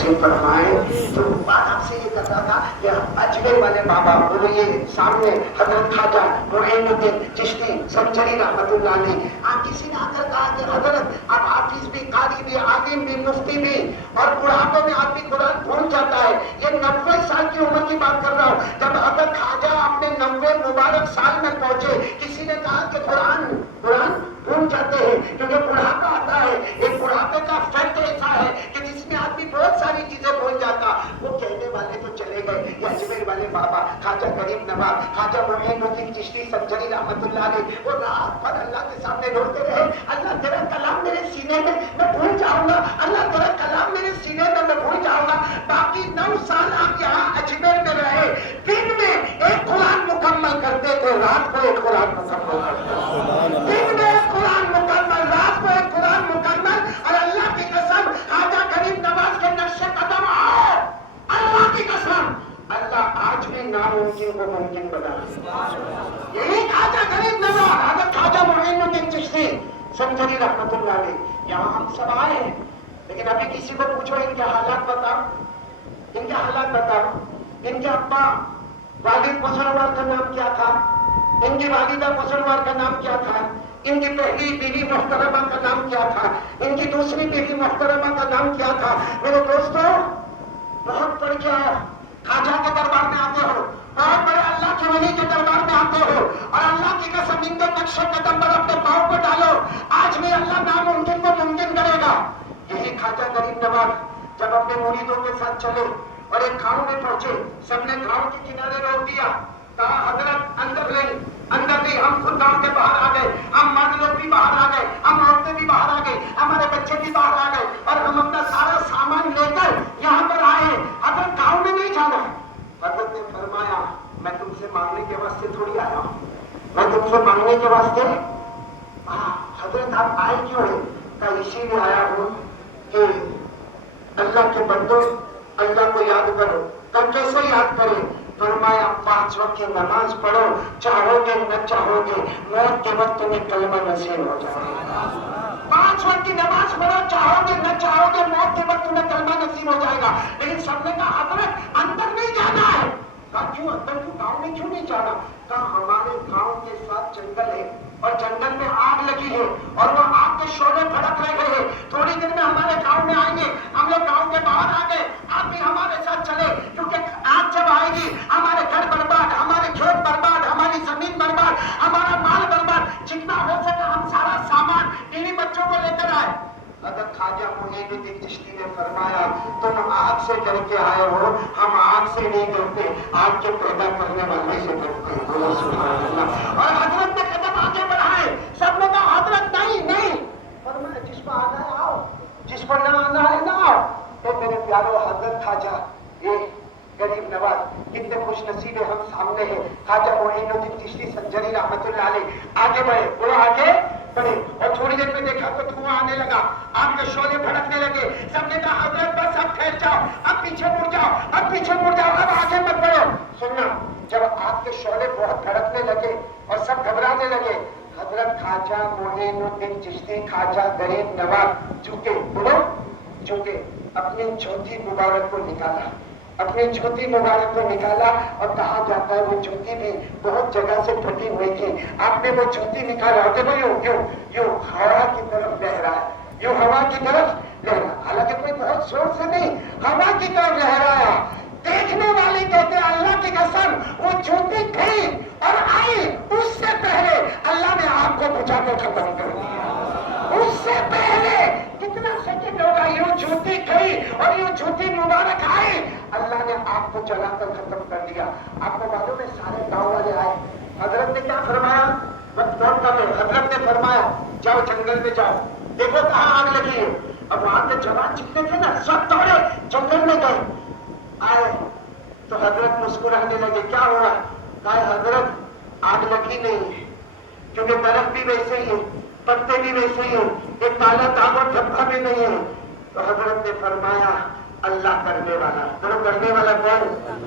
नसीब फरमाए। तो बात आपसे ये कर रहा था कि अजमेर वाले बाबा वो ये सामने हजरत ख्वाजा मुईनुद्दीन चिश्ती संचरी रहमतुल्लाह अलैह, आप किसी ने आकर कहा कि हजरत आप हाफिज भी, कारी भी, आलिम भी, मुफ्ती भी, और बुढ़ापे में आदमी कुरान भूल जाता है। ये 90 साल की उम्र की बात कर रहा हूँ, जब हजरत ख्वाजा अपने 90 मुबारक साल में पहुंचे, किसी ने कहा कि कुरान भूल जाते हैं क्योंकि बुढ़ापा आता है। एक बुढ़ापे का फर्क ऐसा है कि जिसमें आदमी बहुत सारी चीजें भूल जाता। वो कहने वाले तो चले गए, ये अजमेर वाले बाबा ख्वाजा गरीब नवाज ख्वाजा मुईनुद्दीन चिश्ती संचरी रहमतुल्लाह अलैह, वो रात भर अल्लाह के सामने रोते रहे, अल्लाह तेरा कलाम मेरे सीने में मैं भूल जाऊंगा, अल्लाह तेरा कलाम मेरे सीने में मैं भूल जाऊंगा। बाकी 9 साल आप यहाँ अजमेर में रहे, दिन में एक कुरान मुकम्मल करते थे, रात को एक कुरान मुकम्मल करते थे। दिन में एक कुरान मुकम्मल, रात को एक कुरान मुकम्मल। और अल्लाह की कसम ख्वाजा गरीब नवाज के नक्शे कदम आओ, अल्लाह की कसम अल्लाह आज भी नामुमकिन को मुमकिन बना। यही ख्वाजा गरीब नवाज हजरत ख्वाजा मुईनुद्दीन चिश्ती संचरी रहमतुल्लाह अलैह, यहाँ हम सब आए हैं, लेकिन अभी किसी को पूछो इनके हालात बताओ, इनके हालात बताओ। इनके अब्बा वालिद मुसलमान का नाम क्या था, इनकी वालिदा मुसलमान का नाम क्या था, इनकी पहली बीवी मुहतरमा का नाम क्या था, इनकी दूसरी बीवी मुहतरमा का नाम क्या था। मेरे दोस्तों बहुत पढ़ के आओ, ख्वाजा के दरबार में आते हो, बहुत बड़े अल्लाह के वली के दरबार में आते हो, और अल्लाह की कसम इनके नक्शे कदम पर अपने पाँव को डालो, आज भी अल्लाह नामुमकिन को मुमकिन करेगा। यही ख्वाजा गरीब नवाज जब अपने मुरीदों के साथ चले और एक गांव में पहुंचे, सबने गांव के किनारे रोक दिया, कहा हजरत अंदर नहीं, हम खुद गांव के बाहर आ गए, हम मर्द लोग भी बाहर आ गए, हम औरतें भी बाहर आ गए, हमारे बच्चे भी बाहर आ गए, और हम अपना सारा सामान लेकर यहाँ पर आए, हजरत गांव में नहीं जाना। हजरत ने फरमाया मैं तुमसे मांगने के वास्ते थोड़ी आया हूँ, मैं तुमसे मांगने के वास्ते। हजरत आप आए क्यों है? कहा इसीलिए आया हूँ कि अल्लाह के बंदो अल्लाह को याद करो। कब कैसे याद करें? फरमाया 5 वक्त की नमाज पढ़ो, चाहोगे न चाहोगे मौत के वक्त तुम्हें कलमा नसीब हो जाएगा। 5 वक्त की नमाज पढ़ो, चाहोगे न चाहोगे मौत के वक्त तुम्हें कलमा नसीब हो जाएगा। लेकिन सबने कहा हजरत अंदर नहीं जाना है। कहा क्यों अंदर क्यों, गाँव में क्यों नहीं जाना? कहा हमारे गाँव के साथ जंगल है और जंगल में आग लगी है और वो आग के शोले भड़क रहे हैं, थोड़ी देर में हमारे गांव में आएंगे, हम लोग गांव के बाहर आ गए, आप भी हमारे साथ चले, क्योंकि आग जब आएगी हमारे घर बर्बाद, हमारे खेत बर्बाद, हमारी जमीन बर्बाद, हमारा माल बर्बाद, जितना हो सके हम सारा सामान इन्हीं बच्चों को लेकर आए। हजरत ख्वाजा मुईनुद्दीन चिश्ती ने फरमाया तुम आग से डर के आए हो, हम आग से नहीं डरते, आग के पैदा करने वाले से डरते हैं। बोलो सुभान अल्लाह। और हजरत ने कदम आगे बढ़ाए, सब लोग हजरत नहीं फरमाया जिसको आना है आओ, जिसको ना आना है ना आओ। तो मेरे प्यारो हजरत ख्वाजा ये गरीब नवाज कितने खुश नसीब है, हम सामने हैं। ख्वाजा मुईनुद्दीन चिश्ती संचरी रहमतुल्लाह अलैह आगे बढ़े, वो आगे बढ़े और थोड़ी देर में देखा तो धुआं आने लगा, आग के शोले भड़कने लगे। सबने कहा हजरत बस अब ठहर जाओ, अब पीछे मुड़ जाओ, अब पीछे मुड़ जाओ, अब आगे मत बढ़ो। सुनना, जब आग के शोले बहुत भड़कने लगे और सब घबराने लगे, हजरत ख्वाजा मुईनुद्दीन चिश्ती ख्वाजा गरीब नवाज झुके, बोलो झुके, अपनी ज्योति मुबारक को निकाला, अपनी ज्योति मुबारक को निकाला। और कहा जाता है वो ज्योति भी बहुत जगह से फटी हुई थी, आपने वो ज्योति निकाला, देखो यूं हवा की तरफ लहरा है, यूं हवा की तरफ लहरा, हालांकि कोई बहुत जोर से नहीं, हवा की तरफ लहराया। देखने वाले कहते अल्लाह की कसम वो ज्योति गई और आई, उससे पहले अल्लाह ने आग को बुझा कर खत्म कर दिया। उससे पहले कितना सेकंड होगा, यूं ज्योति गई और यूं ज्योति मुबारक आई, अल्लाह ने आग को जलाकर खत्म कर दिया। आपको मालूम है सारे गांव वाले आए, हजरत ने क्या फरमाया, हजरत ने फरमाया जाओ जंगल में जाओ, देखो कहाँ आग लगी है। अब वहां के जवान जितने थे ना सब दौड़े जंगल में गए, आए तो हजरत मुस्कुराने लगे, क्या हुआ? कहा हजरत आग लगी नहीं है, क्योंकि बर्फ भी वैसे ही है, पत्ते भी वैसे ही है, एक काला दाग और धब्बा भी नहीं है। तो हजरत ने फरमाया अल्लाह करने वाला, बोलो करने वाला कौन?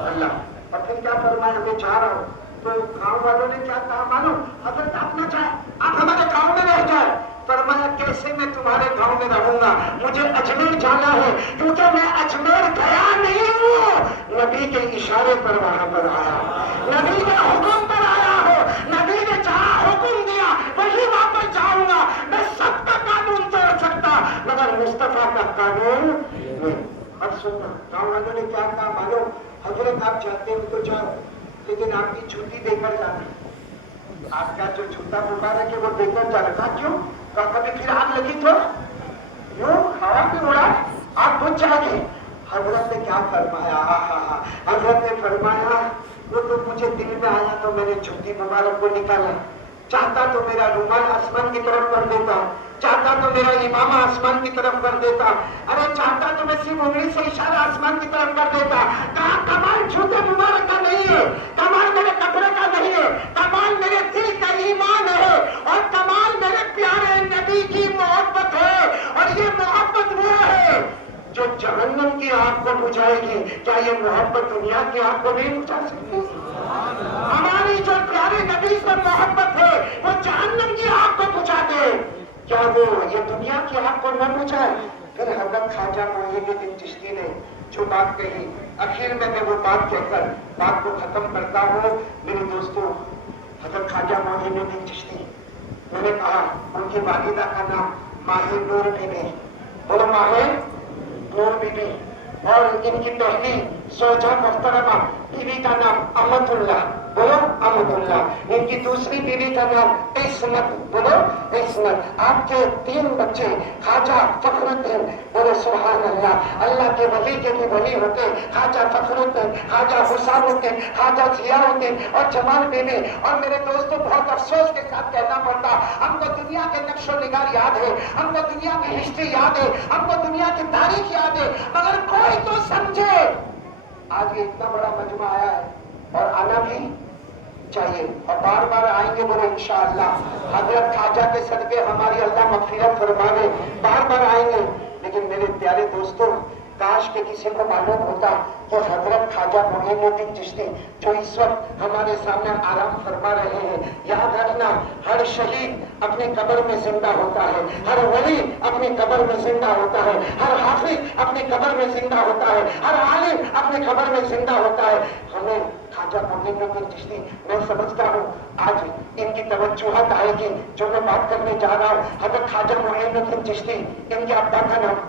अल्लाह। और फिर क्या फरमाया, मैं जा रहा हूँ। तो गांव वालों ने क्या कहा मालूम, हजरत आप ना जाए, आप हमारे गांव में रह जाए, فرمایا کیسے میں تمہارے گاؤں میں رہوں گا، مجھے اجمیر جانا ہے، کیونکہ میں اجمیر گیا نہیں ہوں، نبی کے اشارے پر وہاں پر آیا، نبی کے حکم پر آیا ہو، نبی نے جہاں حکم دیا وہی واپس جاؤں گا، میں سب کا قانون توڑ سکتا مگر مصطفیٰ کا قانون نہیں۔ اب سننا، گاؤں والوں نے کیا کہا معلوم؟ حضرت آپ چاہتے ہو تو جاؤ، لیکن آپ کی چھٹی دے کر جانا، آپ کا جو جوتا مبارک ہے وہ دے کر جانا تھا۔ کیوں؟ کبھی پھر آگ لگی تو یوں ہوا بھی اڑا آپ بجھ جائیں گے۔ حضرت نے کیا فرمایا؟ حضرت نے فرمایا وہ تو مجھے دل میں آیا تو میں نے جوتی مبارک کو نکالا، چاہتا تو میرا رومال آسمان کی طرف کر دیتا، چاہتا تو میرا امامہ آسمان کی طرف کر دیتا، ارے چاہتا تو میں صرف انگلی سے اشارہ آسمان کی طرف کر دیتا۔ کہا کمال جوتے مبارک کا نہیں ہے، کمال میرے کپڑے کا نہیں ہے، کمال میرے دل کا ایمان ہے، اور کمال میرے پیارے نبی کی محبت ہے، اور یہ محبت وہ ہے جو جہنم کی آگ کو بجھائے گی۔ کیا یہ محبت دنیا کی آگ کو نہیں بجھا سکتی؟ ہماری جو پیارے نبی سے محبت ہے وہ جہنم کی آگ کو بجھا دے، کیا وہ یہ دنیا کی آگ کو نہ بجھائے؟ پھر حضرت خواجہ معین الدین چشتی نے جو بات کہی، آخر میں وہ بات کہہ کر بات کو ختم کرتا ہوں۔ میرے دوستو، حضرت خواجہ معین الدین چشتی، میں نے کہا ان کی والدہ کا نام ماہ نور بی بی، بولو ماہ نور بی بی، اور ان کی پہلی زوجہ محترمہ بیوی کا نام امت اللہ، بولو امت اللہ، ان کی دوسری بیوی کا نام عصمت، بولو عصمت۔ آپ کے 3 بچے، خواجہ فخر الدین، بولو سبحان اللہ، اللہ کے ولی کے بھی ولی ہوتے، خواجہ فخر الدین، خواجہ حسام الدین، خواجہ ضیاء الدین اور جمال بیوی۔ اور میرے دوستوں بہت افسوس کے ساتھ کہنا پڑتا، ہم کو دنیا کے نقش و نگار یاد ہے، ہم کو دنیا کی ہسٹری یاد ہے، ہم کو دنیا کی تاریخ یاد ہے، مگر کوئی تو سمجھے آج یہ اتنا بڑا مجمع آیا ہے، اور آنا بھی چاہیے، اور بار بار آئیں گے بولے انشاءاللہ۔ حضرت خواجہ کے صدقے ہماری اللہ مغفرت فرماوے، بار بار آئیں گے۔ لیکن میرے پیارے دوستوں، کاش کہ کسی کو معلوم ہوتا کہ حضرت خواجہ معین الدین چشتی جو اس وقت ہمارے سامنے آرام فرما رہے ہیں، یاد رکھنا ہر شہید اپنی قبر میں زندہ ہوتا ہے، ہر ولی اپنی قبر میں زندہ ہوتا ہے، ہر حافظ اپنی قبر میں زندہ ہوتا ہے، ہر عالم اپنی قبر میں زندہ ہوتا ہے۔ ہمیں خواجہ معین الدین چشتی، میں سمجھتا ہوں آج ان کی توجہات آئے گی جو میں بات کرنے جا رہا ہوں۔ حضرت خواجہ معین الدین چشتی، ان کے ابا کا نام،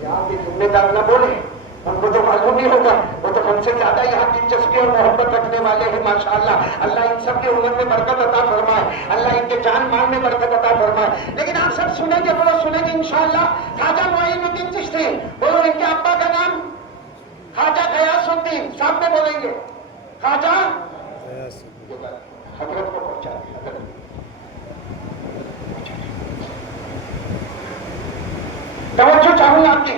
یہاں کی ذمہ دار نہ بولے، ان کو تو معلوم ہی ہوگا، وہ تو ہم سے زیادہ یہاں دلچسپی اور محبت رکھنے والے ہیں ماشاءاللہ۔ اللہ ان سب کی عمر میں برکت عطا فرمائے، اللہ ان کے جان مال میں برکت عطا فرمائے۔ لیکن آپ سب سنیں گے، بولو سنیں گے انشاءاللہ۔ خواجہ معین الدین چشتی، بولو ان کے ابا کا نام خواجہ غیاث الدین، سامنے بولیں گے خواجہ حضرت کو پہنچا دیا۔ توجہ چاہوں گا آپ کی،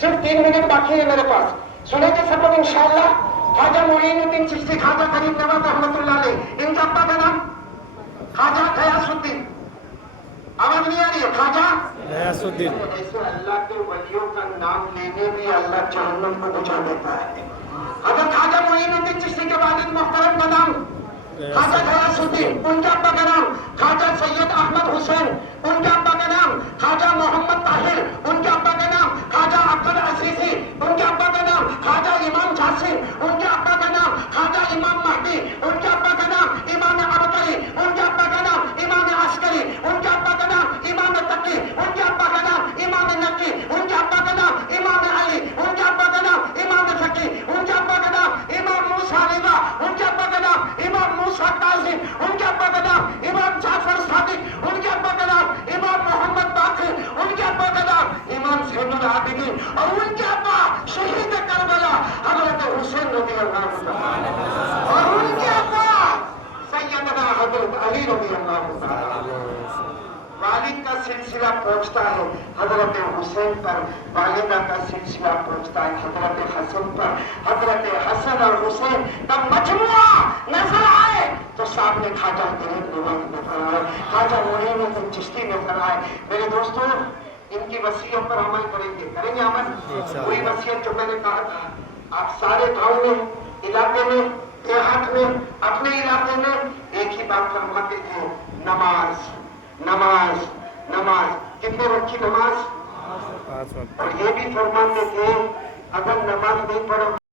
صرف 3 منٹ باقی ہے میرے پاس، سنیں گے سب لوگ انشاءاللہ۔ خواجہ معین الدین چشتی، خواجہ غریب نواز رحمۃ اللہ علیہ، ان کا ابا کا نام خواجہ غیاث الدین، آواز نہیں آ رہی ہے؟ خواجہ غیاث الدین۔ ایسے اللہ کے ولیوں کا نام لینے بھی اللہ جہنم کو بجھا دیتا ہے۔ حضرت خواجہ معین الدین چشتی کے والد محترم کا نام خواجہ غیاث الدین، ان کے ابا کا نام خواجہ سید احمد حسین، ان کے ابا کا نام خواجہ محمد طاہر، ان کے ابا کا نام خواجہ عبد العزیزی، ان کے ابا کا نام خواجہ امام جاسم، ان کے ابا کا نام خواجہ امام مہدی، ان کے ابا کا نام امام ابکری، ان کے ابا کا نام امام عسکری، ان کے ابا کا نام امام تقی، ان کے ابا کا نام امام نقی، ان کے ابا کا نام امام علی، ان کے ابا کا نام امام فقی، ان کے ابا کا نام امام موسیٰ رضا، ان کے ابا کا نام امام موسیٰ کاظم، ان کے ابا کا نام امام جعفر صادق، ان کے ابا کا نام امام محمد باقر، ان کے ابا کا نام امام زین العابدین، اور ان کے ابا شہید کربلا حضرت حسین رضی اللہ عنہ، اور ان کے ابا سیدنا حضرت علی رضی اللہ عنہ۔ والد کا سلسلہ پہنچتا ہے حضرت حسین پر، والدہ کا سلسلہ پہنچتا ہے حضرت حسن پر۔ حضرت حسن اور حسین کا مجموعہ نظر آئے تو سامنے خواجہ غریب نواز نظر آئے، خواجہ معین الدین چشتی نظر آئے۔ میرے دوستوں، ان کی وصیتوں پر عمل کریں گے عمل؟ وہی وصیت جو میں نے کہا تھا، آپ سارے گاؤں میں، علاقے میں، دیہات میں، اپنے علاقے میں ایک ہی بات فرماتے تھے، نماز نماز نماز، کتنے وقت کی نماز؟ اور یہ بھی فرماتے تھے اگر نماز نہیں پڑھو